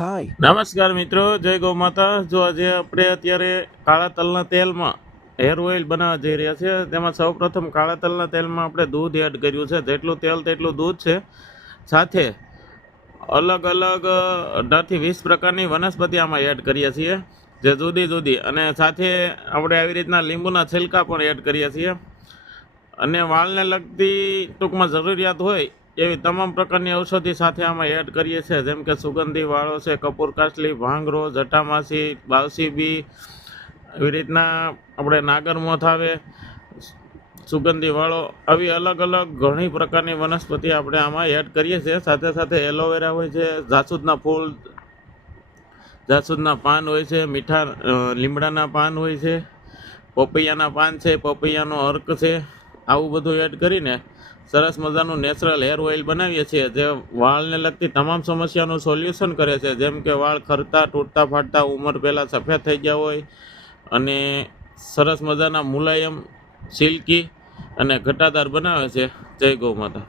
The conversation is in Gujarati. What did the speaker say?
થાય। નમસ્કાર મિત્રો, જય ગૌ માતા। જો આજે આપણે અત્યારે કાળા તલના તેલમાં હેર ઓઇલ બનાવવા જઈ રહ્યા છે। તેમાં સૌપ્રથમ કાળા તલના તેલમાં આપણે દૂધ એડ કર્યું છે, જેટલું તેલ તેટલું દૂધ છે। સાથે અલગ અલગ 18 થી 20 પ્રકારની વનસ્પતિ આમાં એડ કરીએ છીએ, જે જુદી જુદી, અને સાથે આપણે આવી રીતના લીંબુના છિલકા પણ એડ કરીએ છીએ। અને વાળને લગતી ટૂંકમાં જરૂરિયાત હોય એવી તમામ પ્રકારની ઔષધિ સાથે આમાં એડ કરીએ છીએ, જેમ કે સુગંધી વાળો છે, કપૂર કાસલી, ભાંગરો, જટામાસી, બાવસી બી, એવી રીતના આપણે નાગરમોથ આવે, સુગંધી વાળો, આવી અલગ અલગ ઘણી પ્રકારની વનસ્પતિ આપણે આમાં એડ કરીએ છીએ। સાથે સાથે એલોવેરા હોય છે, જાસૂદના ફૂલ, જાસૂદના પાન હોય છે, મીઠા લીમડાના પાન હોય છે, પપૈયાના પાન છે, પપૈયાનો અર્ક છે। આવું બધું એડ કરીને સરસ મજાનું નેચરલ હેર ઓઇલ બનાવીએ છીએ, જે વાળને લગતી તમામ સમસ્યાનું સોલ્યુશન કરે છે, જેમ કે વાળ ખરતા, તૂટતા, ફાટતા, ઉંમર પહેલાં સફેદ થઈ ગયા હોય, અને સરસ મજાના મુલાયમ, સિલ્કી અને ઘટાદાર બનાવે છે। જય ગૌ માતા।